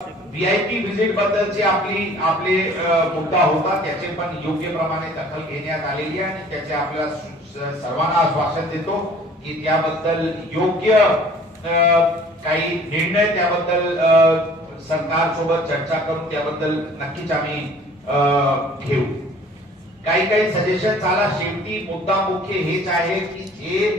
VIP visit बद्दलची आपले मुद्दा होता, त्याचे पण योग्य प्रमाणे दखल घेण्यात आलेली आहे आणि त्याचे आपल्याला सर्वांना आश्वासन देतो की त्याबद्दल योग्य काही निर्णय त्याबद्दल सरकार सोबत चर्चा करून त्याबद्दल नक्कीच आम्ही घेऊ. काही सजेशन आला. शेवटी मुद्दा मुख्य हेच आहे की जे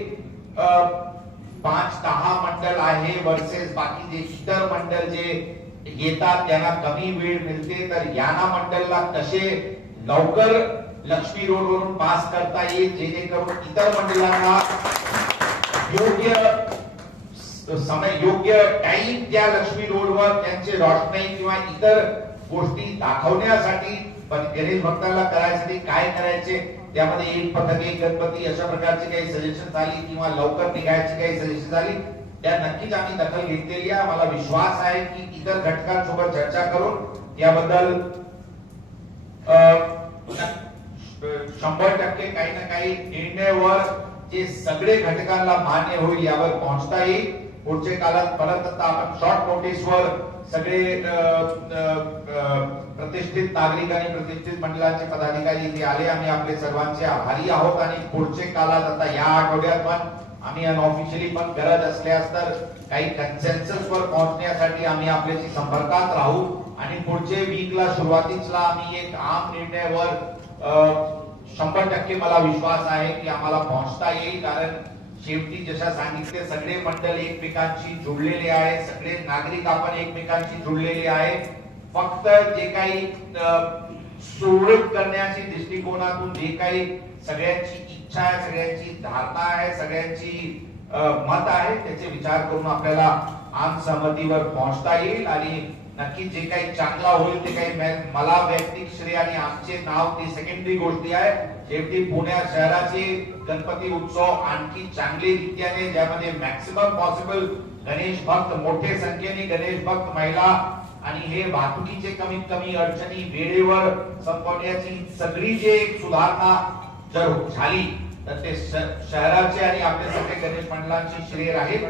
5-10 मंडळ आहे वर्सेस बाकी जे इतर मंडळ जे येतात त्यांना कमी वेळ मिळते, तर याना मंडळला कसे लवकर लक्ष्मी रोड वरून पास करता येईल जेणेकरून इतर मंडळांना योग्य टाइम त्या लक्ष्मी रोडवर त्यांचे रोषणाई किंवा इतर गोष्टी दाखवण्यासाठी गणेश भक्तांना करायसाठी काय करायचे, त्यामध्ये एक पथक एक गणपती अशा प्रकारचे काही सजेशन झाली किंवा लवकर निघायची काही सजेशन झाली, त्या नक्कीच आम्ही दखल घेतलेली आहे. मला विश्वास आहे की इतर घटकांसोबत चर्चा करून याबद्दल 100% काही ना काही निर्णयावर जे सगळे घटकांना मान्य होईल यावर पोहोचता येईल. पुढच्या काळात परत आता आपण शॉर्ट नोटीसवर सगळे प्रतिष्ठित नागरिक आणि प्रतिष्ठित मंडळाचे पदाधिकारी इथे आले. आम्ही आपले सर्वांचे आभारी आहोत आणि पुढच्या काळात आता या आठवड्यात पण आम्ही अनऑफिशियली पण गरज असल्यास तर काही कन्सेन्सस वर पोहोचण्यासाठी आम्ही आपल्याशी संपर्कात राहू आणि पुढचे वीकला सुरुवातीला आम्ही एक आम निर्णयावर 100% मला विश्वास आहे की आम्हाला पोहोचता येईल. कारण शेवटी जशा सांगितले सगळे मंडळ एकमेकांशी जुळलेले आहे, सगळे नागरिक आपण एकमेकांशी जुळलेले आहे. फक्त जे काही सुरळीत करण्याची दृष्टिकोनातून जे काही सगळ्यांची इच्छा आहे, सगळ्यांची धारणा आहे, सगळ्यांची मत आहे, त्याचे विचार करून आपल्याला आम सहमतीवर पोहोचता येईल आणि नक्की जे काही चांगला होईल ते काही मला वैयक्तिक श्रेय आणि आमचे नाव ती सेकंडरी गोष्टी आहे. शेवटी पुणे शहराचे गणपती उत्सव आणखी चांगली रीत्याने ज्यामध्ये मॅक्सिमम पॉसिबल गणेश भक्त मोठे संख्येने गणेश भक्त महिला आणि हे वाहतुकीचे कमीत कमी अडचणी वेळेवर संपवण्याची सगळी जे एक सुधारणा जर झाली तर ते शहराचे आणि आपले सगळे गणेश मंडळांची श्रेय राहील.